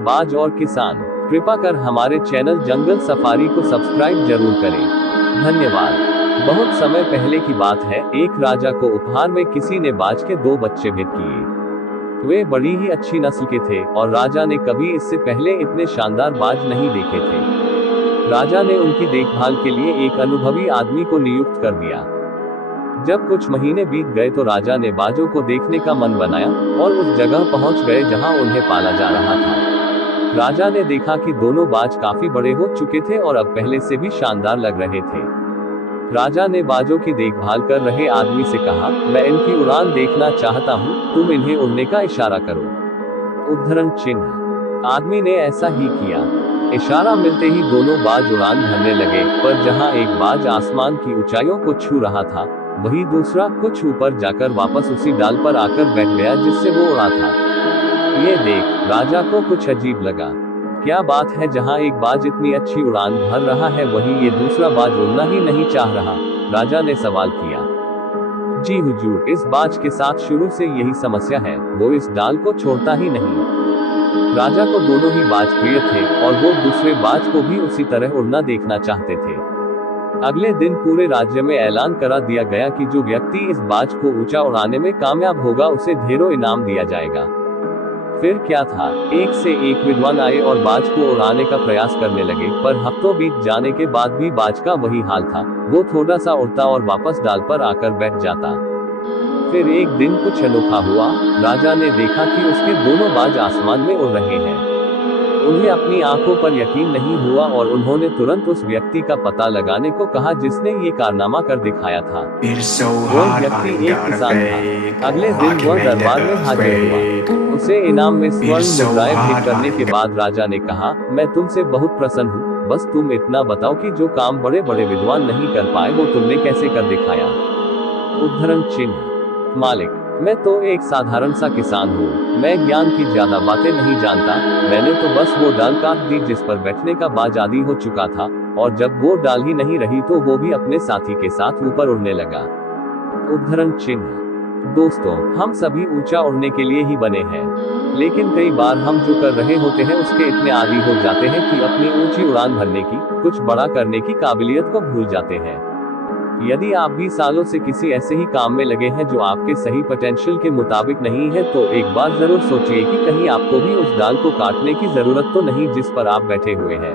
बाज और किसान, कृपा कर हमारे चैनल जंगल सफारी को सब्सक्राइब जरूर करें। धन्यवाद। बहुत समय पहले की बात है, एक राजा को उपहार में किसी ने बाज के 2 बच्चे भेंट किए। वे बड़ी ही अच्छी नस्ल के थे और राजा ने कभी इससे पहले इतने शानदार बाज नहीं देखे थे। राजा ने उनकी देखभाल के लिए एक अनुभवी आदमी को नियुक्त कर दिया। जब कुछ महीने बीत गए तो राजा ने बाजों को देखने का मन बनाया और उस जगह पहुंच गए जहां उन्हें पाला जा रहा था। राजा ने देखा कि दोनों बाज काफी बड़े हो चुके थे और अब पहले से भी शानदार लग रहे थे। राजा ने बाजों की देखभाल कर रहे आदमी से कहा, मैं इनकी उड़ान देखना चाहता हूँ, तुम इन्हें उड़ने का इशारा करो। उद्धरण चिन्ह। आदमी ने ऐसा ही किया। इशारा मिलते ही दोनों बाज उड़ान भरने लगे, पर जहां एक बाज आसमान की ऊंचाइयों को छू रहा था, वही दूसरा कुछ ऊपर जाकर वापस उसी डाल पर आकर बैठ गया जिससे वो उड़ा था। ये देख राजा को कुछ अजीब लगा। क्या बात है, जहां एक बाज इतनी अच्छी उड़ान भर रहा है वहीं ये दूसरा बाज उड़ना ही नहीं चाह रहा। राजा ने सवाल किया। जी हुजूर, इस बाज के साथ शुरू से यही समस्या है, वो इस डाल को छोड़ता ही नहीं। राजा को दोनों ही बाज प्रिय थे और वो दूसरे बाज को भी उसी तरह उड़ना देखना चाहते थे। अगले दिन पूरे राज्य में ऐलान करा दिया गया कि जो व्यक्ति इस बाज को ऊंचा उड़ाने में कामयाब होगा उसे ढेरों इनाम दिया जाएगा। फिर क्या था, एक से एक विद्वान आए और बाज को उड़ाने का प्रयास करने लगे, पर हफ्तों बीत जाने के बाद भी बाज का वही हाल था। वो थोड़ा सा उड़ता और वापस डाल पर आकर बैठ जाता। फिर एक दिन कुछ अनोखा हुआ। राजा ने देखा कि उसके दोनों बाज आसमान में उड़ रहे हैं। उन्हें अपनी आंखों पर यकीन नहीं हुआ और उन्होंने तुरंत उस व्यक्ति का पता लगाने को कहा जिसने ये कारनामा कर दिखाया था। वो व्यक्ति एक किसान था। अगले दिन वह दरबार में हाजिर हुआ। उसे इनाम में स्वर्ण मुद्राएं भेंट करने के बाद राजा ने कहा, मैं तुमसे बहुत प्रसन्न हूँ, बस तुम इतना बताओ कि जो काम बड़े बड़े विद्वान नहीं कर पाए वो तुमने कैसे कर दिखाया। उद्धरण चिन्ह। मालिक, मैं तो एक साधारण सा किसान हूँ, मैं ज्ञान की ज्यादा बातें नहीं जानता। मैंने तो बस वो डाल काट दी जिस पर बैठने का बाज आदी हो चुका था, और जब वो डाल ही नहीं रही तो वो भी अपने साथी के साथ ऊपर उड़ने लगा। उद्धरण चिन्ह। दोस्तों, हम सभी ऊंचा उड़ने के लिए ही बने हैं, लेकिन कई बार हम जो कर रहे होते हैं उसके इतने आदी हो जाते हैं कि अपनी ऊंची उड़ान भरने की, कुछ बड़ा करने की काबिलियत को भूल जाते हैं। यदि आप भी सालों से किसी ऐसे ही काम में लगे हैं जो आपके सही पोटेंशियल के मुताबिक नहीं है, तो एक बार जरूर सोचिए कि कहीं आपको भी उस डाल को काटने की जरूरत तो नहीं जिस पर आप बैठे हुए हैं।